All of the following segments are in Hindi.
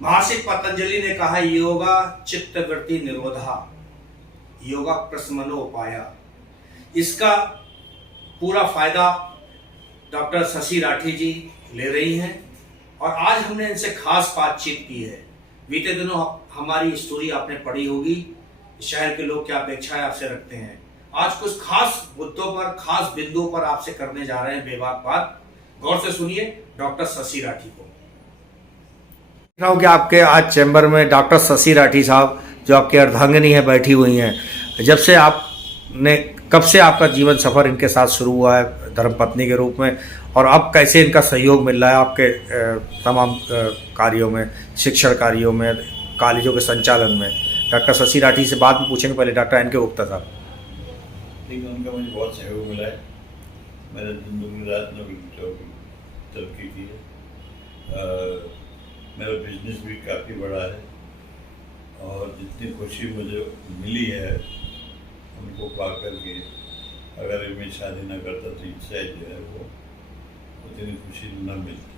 महर्षि पतंजलि ने कहा योगा चित्त वृत्ति निरोधा, योगा प्रशमनो उपाया। इसका पूरा फायदा डॉक्टर शशि राठी जी ले रही हैं और आज हमने इनसे खास बातचीत की है। बीते दिनों हमारी स्टोरी आपने पढ़ी होगी, शहर के लोग क्या अपेक्षाएं आपसे रखते हैं। आज कुछ खास मुद्दों पर, खास बिंदुओं पर आपसे करने जा रहे हैं बेबाक बात। गौर से सुनिए डॉक्टर शशि राठी को। देख रहा हूँ कि आपके आज चैम्बर में डॉक्टर शशि राठी साहब जो आपके अर्धांगिनी है बैठी हुई हैं। जब से आपने, कब से आपका जीवन सफर इनके साथ शुरू हुआ है धर्मपत्नी के रूप में, और अब कैसे इनका सहयोग मिल रहा है आपके तमाम कार्यों में, शिक्षण कार्यों में, कॉलेजों के संचालन में? डॉक्टर शशि राठी से बाद में पूछेंगे, पहले डॉक्टर एन के गुप्ता साहब। लेकिन उनका मुझे बहुत सहयोग मिला है। मैंने जिंदगी रात में तरक्की की है। मेरा बिजनेस भी काफ़ी बड़ा है और जितनी खुशी मुझे मिली है उनको पा कर के, अगर मैं शादी न करता तो इससे जो है वो उतनी खुशी न मिलती।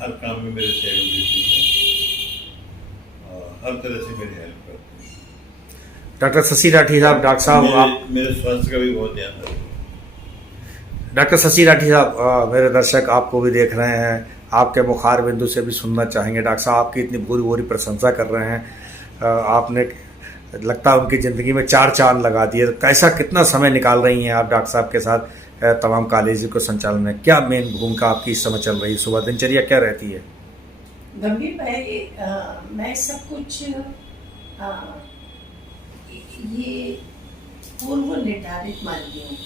हर काम में मेरे सहयोग देती है और हर तरह से मेरी हेल्प करती है। डॉक्टर शशि राठी साहब, डॉक्टर साहब आप मेरे स्वास्थ्य का भी बहुत ध्यान रखते हैं। डॉक्टर शशि राठी साहब, मेरे दर्शक आपको भी देख रहे हैं, आपके मुखार बिंदु से भी सुनना चाहेंगे। डॉक्टर साहब आपकी इतनी भूरी भूरी प्रशंसा कर रहे हैं, आपने लगता है उनकी ज़िंदगी में चार चांद लगा दिए। तो कैसा, कितना समय निकाल रही हैं आप डॉक्टर साहब के साथ तमाम कॉलेज को संचालन में? क्या मेन भूमिका आपकी इस समय चल रही है? सुबह दिनचर्या क्या रहती है? गंभीर भाई, मैं सब कुछ ये पूर्व निर्धारित मानती हूँ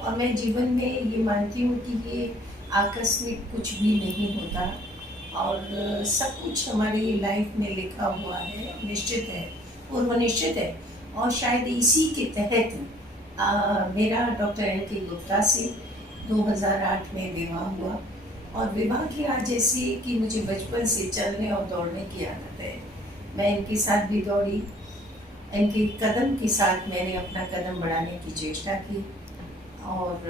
और मैं जीवन में ये मानती हूँ कि ये आकस्मिक कुछ भी नहीं होता और सब कुछ हमारी लाइफ में लिखा हुआ है, निश्चित है, पूर्व निश्चित है। और शायद इसी के तहत मेरा डॉक्टर एन के गुप्ता से 2008 में विवाह हुआ और विवाह की आज ऐसी कि मुझे बचपन से चलने और दौड़ने की आदत है। मैं इनके साथ भी दौड़ी, इनके कदम के साथ मैंने अपना कदम बढ़ाने की चेष्टा की और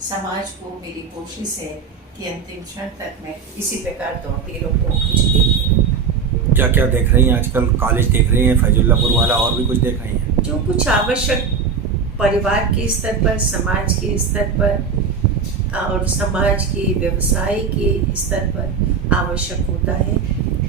समाज को मेरी कोशिश है कि अंतिम क्षण तक मैं इसी प्रकार दौड़ती रहूँ। कुछ देखिए क्या क्या देख रही हैं आजकल? कॉलेज देख रही हैं, फैजुल्लापुर वाला, और भी कुछ देख रही हैं? जो कुछ आवश्यक परिवार के स्तर पर, समाज के स्तर पर और समाज के व्यवसाय के स्तर पर आवश्यक होता है,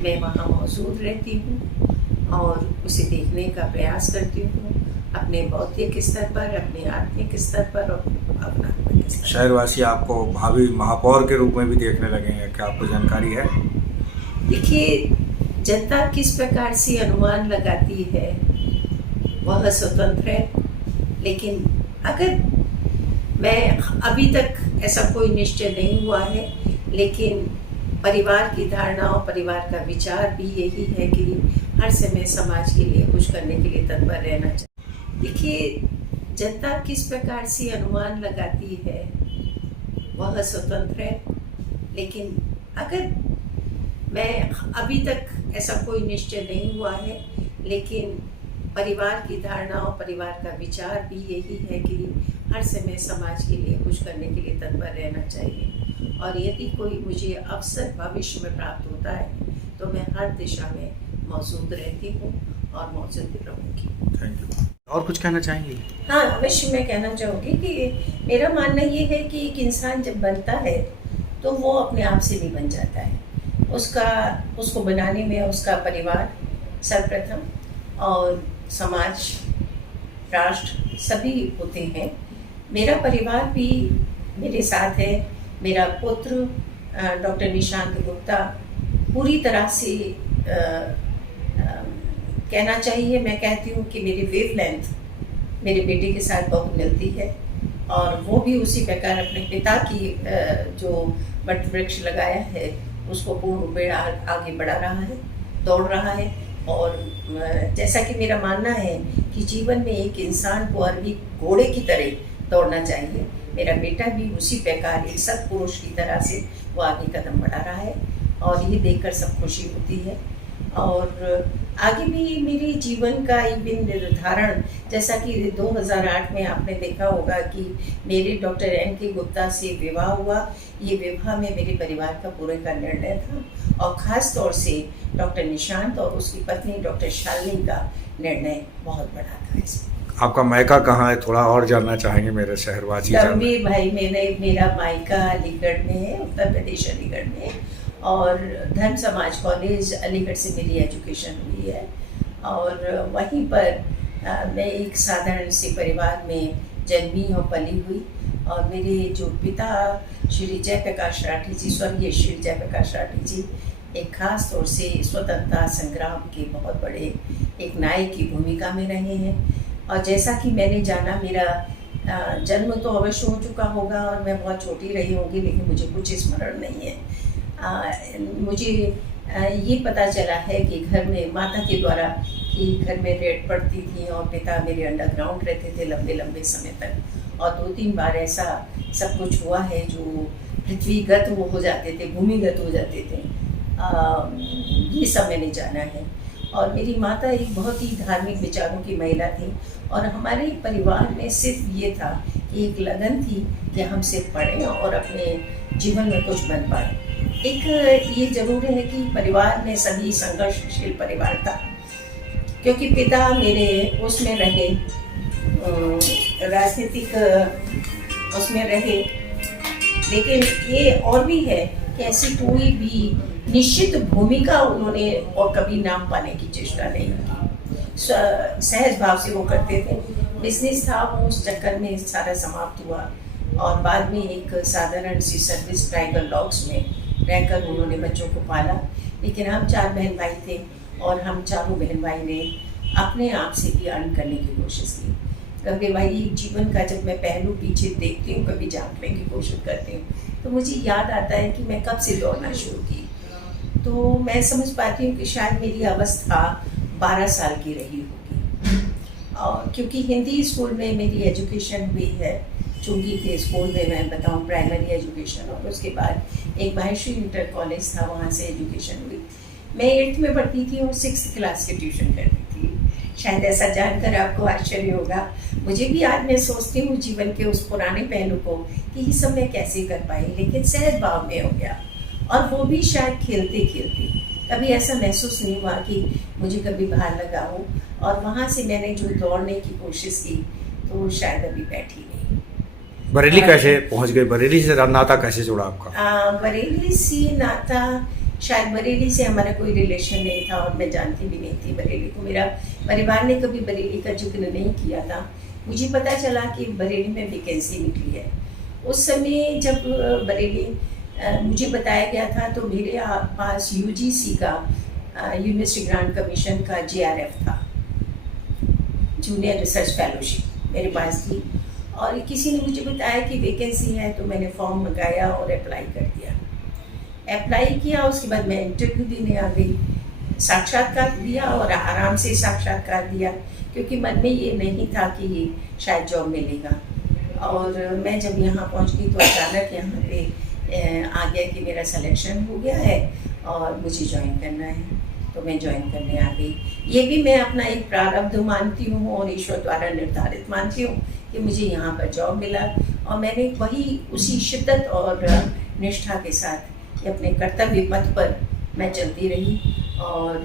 मैं वहाँ मौजूद रहती हूँ और उसे देखने का प्रयास करती हूँ, अपने बौद्धिक स्तर पर, अपने आत्मिक स्तर पर और भावनात्मक स्तर पर। शहरवासी आपको भावी महापौर के रूप में भी देखने लगे हैं, क्या आपको जानकारी है? देखिए, जनता किस प्रकार से अनुमान लगाती है वह स्वतंत्र है, लेकिन अगर मैं, अभी तक ऐसा कोई निश्चय नहीं हुआ है, लेकिन परिवार की धारणा और परिवार का विचार भी यही है कि हर समय समाज के लिए कुछ करने के लिए तत्पर रहना चाहिए। देखिए, जनता किस प्रकार से अनुमान लगाती है वह स्वतंत्र है, लेकिन अगर मैं, अभी तक ऐसा कोई निश्चय नहीं हुआ है, लेकिन परिवार की धारणा और परिवार का विचार भी यही है कि हर समय समाज के लिए कुछ करने के लिए तत्पर रहना चाहिए और यदि कोई मुझे अवसर भविष्य में प्राप्त होता है तो मैं हर दिशा में मौजूद रहती हूँ और मौजूद रहूँगी। Thank you. और कुछ कहना चाहेंगी? हाँ, अवश्य मैं कहना चाहूँगी कि मेरा मानना ये है कि एक इंसान जब बनता है तो वो अपने आप से नहीं बन जाता है। उसको बनाने में उसका परिवार सर्वप्रथम और समाज, राष्ट्र सभी होते हैं। मेरा परिवार भी मेरे साथ है। मेरा पुत्र डॉक्टर निशांत गुप्ता पूरी तरह से कहना चाहिए, मैं कहती हूँ कि मेरी वेवलेंथ मेरे बेटे के साथ बहुत मिलती है और वो भी उसी प्रकार अपने पिता की जो वट वृक्ष लगाया है उसको पूर्ण रूपेण आगे बढ़ा रहा है, दौड़ रहा है। और जैसा कि मेरा मानना है कि जीवन में एक इंसान को अरबी घोड़े की तरह दौड़ना चाहिए, मेरा बेटा भी उसी प्रकार एक सत्पुरुष की तरह से वो आगे कदम बढ़ा रहा है और ये देखकर सब खुशी होती है। और आगे भी मेरे जीवन का एक भी निर्धारण, जैसा कि 2008 में आपने देखा होगा कि मेरे डॉक्टर N.K. गुप्ता से विवाह हुआ। ये विवाह में मेरे परिवार का पूरे का निर्णय था और ख़ास तौर से डॉक्टर निशांत और उसकी पत्नी डॉक्टर शालिनी का निर्णय बहुत बड़ा था इसमें। आपका मायका कहाँ है, थोड़ा और जानना चाहेंगे मेरे शहरवासी। गंभीर भाई, मेरा मायका अलीगढ़ में है, उत्तर प्रदेश अलीगढ़ में, और धर्म समाज कॉलेज अलीगढ़ से मेरी एजुकेशन हुई है। और वहीं पर मैं एक साधारण से परिवार में जन्मी और पली हुई। और मेरे जो पिता श्री जयप्रकाश राठी जी, स्वर्गीय श्री जयप्रकाश राठी जी, एक खास तौर से स्वतंत्रता संग्राम के बहुत बड़े एक नायक की भूमिका में रहे हैं। और जैसा कि मैंने जाना, मेरा जन्म तो अवश्य हो चुका होगा और मैं बहुत छोटी रही होंगी, लेकिन मुझे कुछ स्मरण नहीं है। मुझे ये पता चला है कि घर में माता के द्वारा कि घर में रेड पड़ती थी और पिता मेरे अंडरग्राउंड रहते थे लंबे लंबे समय तक। और 2-3 बार ऐसा सब कुछ हुआ है जो पृथ्वीगत वो हो जाते थे, भूमिगत हो जाते थे। ये सब मैंने जाना है। और मेरी माता एक बहुत ही धार्मिक विचारों की महिला थी और हमारे परिवार में सिर्फ ये था कि एक लगन थी कि हम सिर्फ पढ़ें और अपने जीवन में कुछ बन पाए। एक ये जरूर है कि परिवार में सभी संघर्षशील परिवार था, क्योंकि पिता मेरे उसमें रहे, राजनीतिक उसमें रहे, लेकिन ये और भी है कि ऐसी कोई भी निश्चित भूमिका उन्होंने और कभी नाम पाने की चेष्टा नहीं की। सहज भाव से वो करते थे। बिजनेस था, वो उस चक्कर में सारा समाप्त हुआ और बाद में एक साधारण सी सर्विस ट्राइबल डॉग्स में रहकर उन्होंने बच्चों को पाला। लेकिन हम 4 बहन भाई थे और हम चारों बहन भाई ने अपने आप से भी अर्न करने की कोशिश की। क्योंकि भाई जीवन का जब मैं पहलू पीछे देखती हूँ, कभी झांकने की कोशिश करती हूँ, तो मुझे याद आता है कि मैं कब से दौड़ना शुरू की। तो मैं समझ पाती हूँ कि शायद मेरी अवस्था 12 साल की रही होगी। और क्योंकि हिंदी स्कूल में मेरी एजुकेशन हुई है, चुंगी के स्कूल में मैं बताऊँ प्राइमरी एजुकेशन, और उसके बाद एक माहेश्वरी इंटर कॉलेज था, वहाँ से एजुकेशन हुई। मैं 8th में पढ़ती थी और 6th क्लास की ट्यूशन करती थी। शायद ऐसा जानकर आपको आश्चर्य होगा। मुझे भी आज मैं सोचती हूँ जीवन के उस पुराने पहलू को कि ये सब मैं कैसे कर पाई, लेकिन सहज भाव में हो गया। और वो भी शायद खेलते खेलते, कभी ऐसा महसूस नहीं हुआ कि मुझे कभी भार लगा हो। और वहाँ से मैंने जो दौड़ने की कोशिश की तो शायद अभी बैठी नहीं। बरेली कैसे पहुंच गए? बरेली से नाता कैसे जुड़ा आपका? बरेली से नाता, शायद बरेली से हमारा कोई रिलेशन नहीं था और मैं जानती भी नहीं थी बरेली को। मेरा परिवार ने कभी बरेली का जिक्र नहीं किया था। मुझे पता चला कि बरेली में वैकेंसी निकली है। उस समय जब बरेली मुझे बताया गया था तो मेरे पास UGC का यूनिवर्सिटी ग्रांट कमीशन का JRF था, जूनियर रिसर्च फेलोशिप मेरे पास थी। और किसी ने मुझे बताया कि वैकेंसी है, तो मैंने फॉर्म मंगाया और अप्लाई कर दिया। अप्लाई किया, उसके बाद मैं इंटरव्यू देने आ गई, साक्षात्कार दिया और आराम से साक्षात्कार दिया, क्योंकि मन में ये नहीं था कि शायद जॉब मिलेगा। और मैं जब यहाँ पहुँच गई तो अचानक यहाँ पे आ गया कि मेरा सिलेक्शन हो गया है और मुझे ज्वाइन करना है। तो मैं ज्वाइन करने आ गई। ये भी मैं अपना एक प्रारब्ध मानती हूँ और ईश्वर द्वारा निर्धारित मानती हूँ कि मुझे यहाँ पर जॉब मिला। और मैंने वही उसी शिद्दत और निष्ठा के साथ अपने कर्तव्य पथ पर मैं चलती रही। और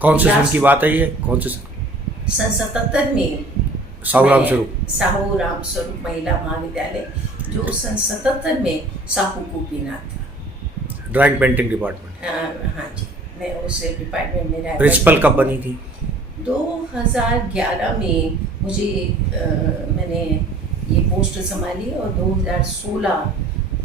कौन से सन की बात है ये? कौन से सन 77 में साहू राम स्वरूप महिला महाविद्यालय, जो सन 77 में साहू गोपीनाथ था, ड्राइंग पेंटिंग डिपार्टमेंट। हाँ जी, मैं उस डिपार्टमेंट में रहा। प्रिंसिपल कब बनी थी? 2011 में मुझे मैंने ये पोस्ट संभाली और 2016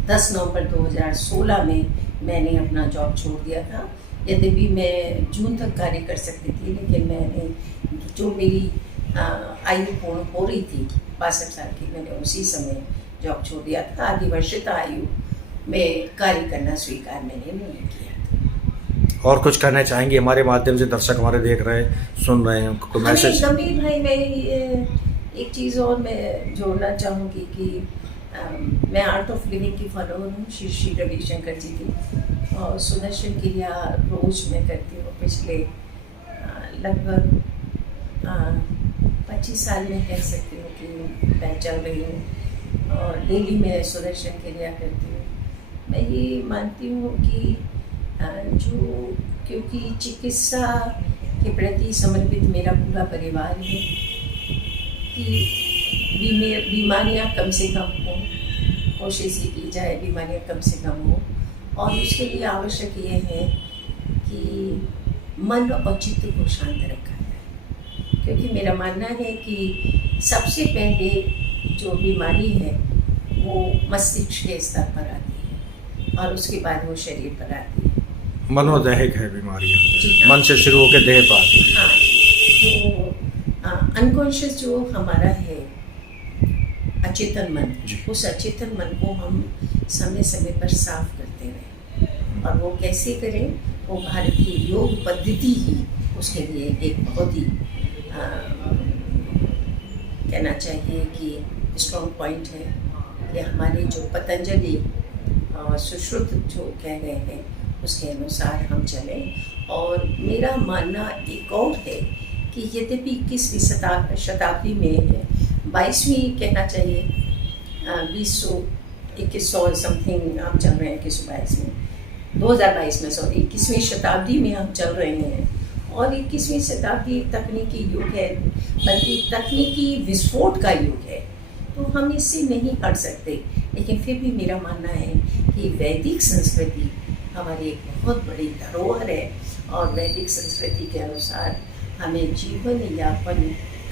10 नवंबर 2016 में मैंने अपना जॉब छोड़ दिया था। यद्यपि मैं जून तक कार्य कर सकती थी, लेकिन मैंने जो मेरी आयु पूर्ण हो रही थी 62 साल की, मैंने उसी समय जॉब छोड़ दिया था। आदिवर्षिता आयु में कार्य करना स्वीकार मैंने नहीं किया। और कुछ कहना चाहेंगे? हमारे माध्यम से दर्शक हमारे देख रहे हैं, सुन रहे हैं, उनको मैसेज। गंभीर भाई, मैं एक चीज़ और मैं जोड़ना चाहूँगी कि मैं आर्ट ऑफ लिविंग की फॉलोअर हूँ, श्री रविशंकर जी की। और सुदर्शन क्रिया रोज मैं करती हूँ। पिछले लगभग 25 साल में कह सकती हूँ कि मैं चल रही हूँ और डेली मैं सुदर्शन क्रिया करती हूँ। मैं ये मानती हूँ कि जो क्योंकि चिकित्सा के प्रति समर्पित मेरा पूरा परिवार है कि बीमारियाँ कम से कम हों, कोशिश ही की जाए बीमारियाँ कम से कम हों। और उसके लिए आवश्यक ये है कि मन और चित्त को शांत रखा जाए, क्योंकि मेरा मानना है कि सबसे पहले जो बीमारी है वो मस्तिष्क के स्तर पर आती है और उसके बाद वो शरीर पर आती है। मनोदैहिक है बीमारियाँ, जी हाँ। मन से शुरू होकर देह पर आती है। हाँ जी, तो अनकॉन्शियस जो हमारा है अचेतन मन, उस अचेतन मन को हम समय समय पर साफ करते रहें। और वो कैसे करें, वो भारतीय योग पद्धति ही उसके लिए एक बहुत ही कहना चाहिए कि स्ट्रॉन्ग पॉइंट है। ये हमारे जो पतंजलि सुश्रुत जो कह रहे हैं उसके अनुसार हम चलें। और मेरा मानना एक और है कि यद्यपि 21वीं शताब्दी में 22वीं कहना चाहिए 2100 समथिंग हम चल रहे हैं, 2122 में 2022 में 21वीं शताब्दी में हम चल रहे हैं। और 21वीं शताब्दी तकनीकी युग है, बल्कि तकनीकी विस्फोट का युग है, तो हम इससे नहीं हट सकते। लेकिन फिर भी मेरा मानना है कि वैदिक संस्कृति हमारी एक बहुत बड़ी धरोहर है और वैदिक संस्कृति के अनुसार हमें जीवन यापन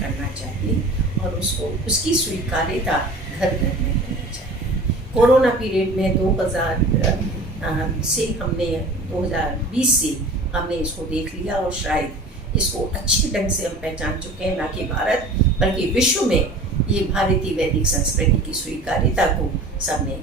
करना चाहिए और उसको उसकी स्वीकार्यता घर घर में होनी चाहिए। कोरोना पीरियड में 2000 से हमने 2020 से हमने इसको देख लिया और शायद इसको अच्छे ढंग से हम पहचान चुके हैं, ना कि भारत बल्कि विश्व में ये भारतीय वैदिक संस्कृति की स्वीकार्यता को सबने